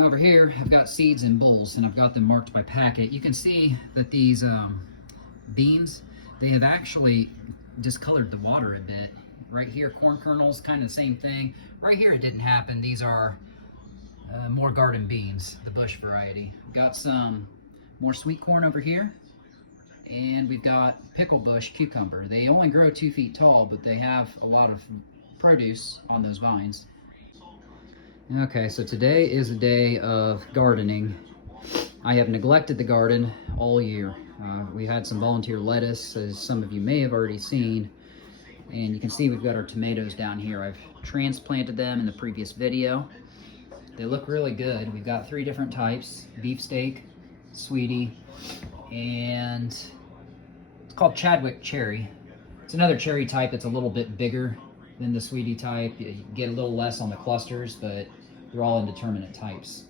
Now over here, I've got seeds in bowls, and I've got them marked by packet. You can see that these beans, they have actually discolored the water a bit. Right here, corn kernels, kind of the same thing. Right here, it didn't happen. These are more garden beans, the bush variety. We've got some more sweet corn over here, and we've got pickle bush cucumber. They only grow 2 feet tall, but they have a lot of produce on those vines. Okay, so today is a day of gardening. I have neglected the garden all year. We had some volunteer lettuce, as some of you may have already seen. And you can see we've got our tomatoes down here. I've transplanted them in the previous video. They look really good. We've got 3 different types: beefsteak, sweetie, and it's called Chadwick cherry. It's another cherry type that's a little bit bigger than the sweetie type. You get a little less on the clusters, but they're all indeterminate types.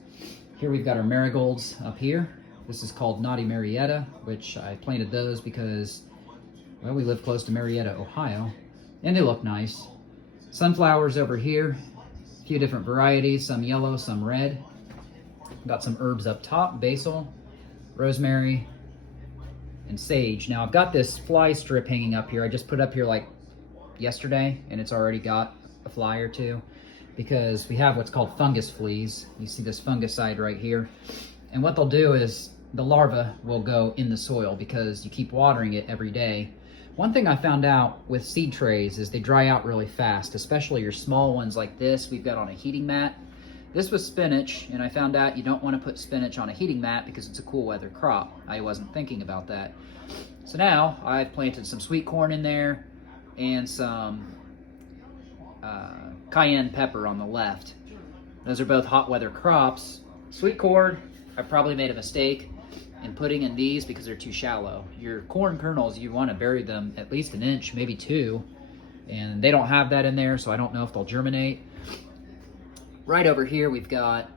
Here we've got our marigolds up here. This is called Naughty Marietta, which I planted those because, well, we live close to Marietta, Ohio, and they look nice. Sunflowers over here, a few different varieties, some yellow, some red. Got some herbs up top: basil, rosemary, and sage. Now I've got this fly strip hanging up here. I just put up here like yesterday, and it's already got a fly or two, because we have what's called fungus fleas. You see this fungicide right here. And what they'll do is the larva will go in the soil because you keep watering it every day. One thing I found out with seed trays is they dry out really fast, especially your small ones like this we've got on a heating mat. This was spinach, and I found out you don't want to put spinach on a heating mat because it's a cool weather crop. I wasn't thinking about that. So now I've planted some sweet corn in there and some cayenne pepper on the left. Those are both hot weather crops. Sweet corn, I probably made a mistake in putting in these because they're too shallow. Your corn kernels, you want to bury them at least 1 inch, maybe 2, and they don't have that in there, so I don't know if they'll germinate. Right over here we've got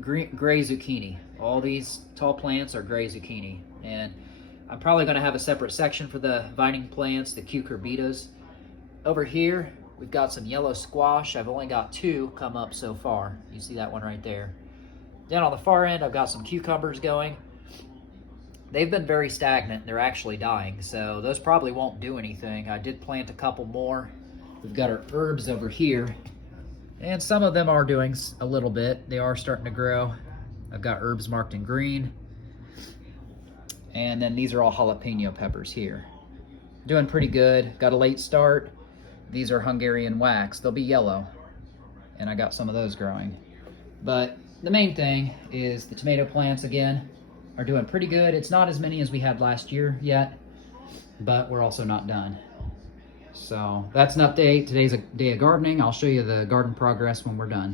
gray zucchini. All these tall plants are gray zucchini, and I'm probably going to have a separate section for the vining plants, the cucurbitas. Over here we've got some yellow squash. I've only got 2 come up so far. You see that one right there. Down on the far end, I've got some cucumbers going. They've been very stagnant. They're actually dying, so those probably won't do anything. I did plant a couple more. We've got our herbs over here, and some of them are doing a little bit. They are starting to grow. I've got herbs marked in green. And then these are all jalapeno peppers here. Doing pretty good. Got a late start. These are Hungarian wax. They'll be yellow, and I got some of those growing. But the main thing is the tomato plants, again, are doing pretty good. It's not as many as we had last year yet, but we're also not done. So that's an update. Today's a day of gardening. I'll show you the garden progress when we're done.